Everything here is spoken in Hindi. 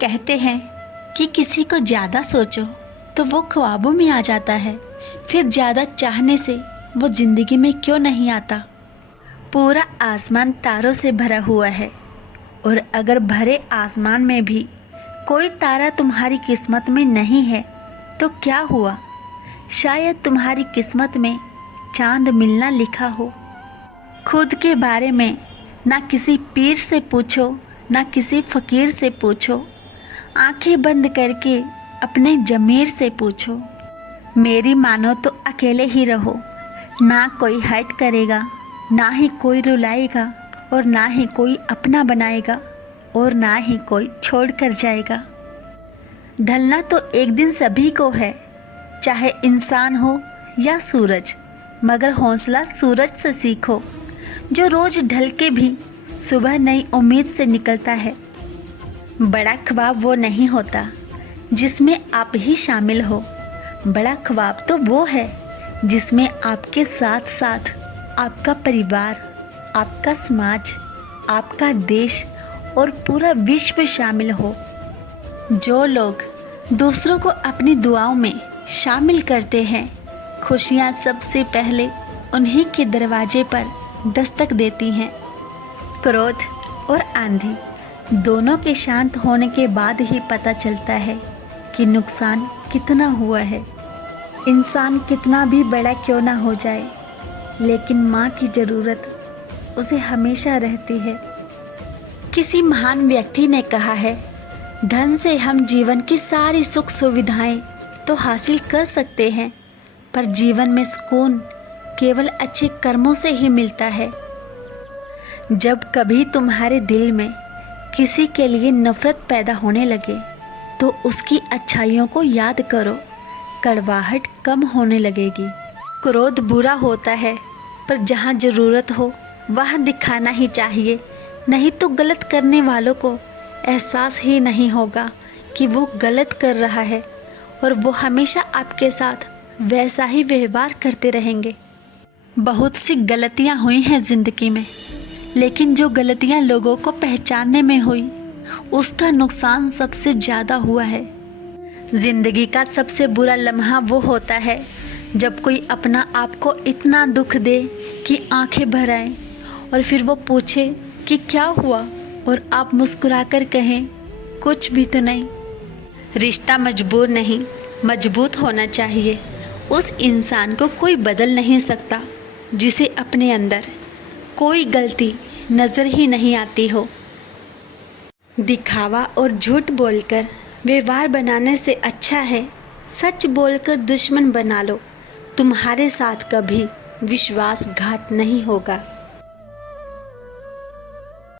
कहते हैं कि किसी को ज़्यादा सोचो तो वो ख्वाबों में आ जाता है, फिर ज़्यादा चाहने से वो ज़िंदगी में क्यों नहीं आता। पूरा आसमान तारों से भरा हुआ है और अगर भरे आसमान में भी कोई तारा तुम्हारी किस्मत में नहीं है तो क्या हुआ, शायद तुम्हारी किस्मत में चांद मिलना लिखा हो। खुद के बारे में ना किसी पीर से पूछो ना किसी फ़कीर से पूछो, आंखें बंद करके अपने ज़मीर से पूछो। मेरी मानो तो अकेले ही रहो, ना कोई हर्ट करेगा, ना ही कोई रुलाएगा और ना ही कोई अपना बनाएगा और ना ही कोई छोड़ कर जाएगा। ढलना तो एक दिन सभी को है, चाहे इंसान हो या सूरज, मगर हौसला सूरज से सीखो जो रोज़ ढल के भी सुबह नई उम्मीद से निकलता है। बड़ा ख्वाब वो नहीं होता जिसमें आप ही शामिल हो, बड़ा ख्वाब तो वो है जिसमें आपके साथ साथ आपका परिवार, आपका समाज, आपका देश और पूरा विश्व शामिल हो। जो लोग दूसरों को अपनी दुआओं में शामिल करते हैं, खुशियाँ सबसे पहले उन्हीं के दरवाजे पर दस्तक देती हैं। क्रोध और आंधी दोनों के शांत होने के बाद ही पता चलता है कि नुकसान कितना हुआ है। इंसान कितना भी बड़ा क्यों ना हो जाए, लेकिन माँ की ज़रूरत उसे हमेशा रहती है। किसी महान व्यक्ति ने कहा है, धन से हम जीवन की सारी सुख सुविधाएं तो हासिल कर सकते हैं, पर जीवन में सुकून केवल अच्छे कर्मों से ही मिलता है। जब कभी तुम्हारे दिल में किसी के लिए नफरत पैदा होने लगे तो उसकी अच्छाइयों को याद करो, कड़वाहट कम होने लगेगी। क्रोध बुरा होता है, पर जहाँ ज़रूरत हो वहाँ दिखाना ही चाहिए, नहीं तो गलत करने वालों को एहसास ही नहीं होगा कि वो गलत कर रहा है और वो हमेशा आपके साथ वैसा ही व्यवहार करते रहेंगे। बहुत सी गलतियाँ हुई हैं ज़िंदगी में, लेकिन जो गलतियाँ लोगों को पहचानने में हुई उसका नुकसान सबसे ज़्यादा हुआ है। ज़िंदगी का सबसे बुरा लम्हा वो होता है जब कोई अपना आप को इतना दुख दे कि आंखें भर आएं और फिर वो पूछे कि क्या हुआ और आप मुस्कुराकर कहें कुछ भी तो नहीं। रिश्ता मजबूर नहीं, मजबूत होना चाहिए। उस इंसान को कोई बदल नहीं सकता जिसे अपने अंदर कोई गलती नज़र ही नहीं आती हो। दिखावा और झूठ बोलकर व्यवहार बनाने से अच्छा है सच बोलकर दुश्मन बना लो, तुम्हारे साथ कभी विश्वासघात नहीं होगा।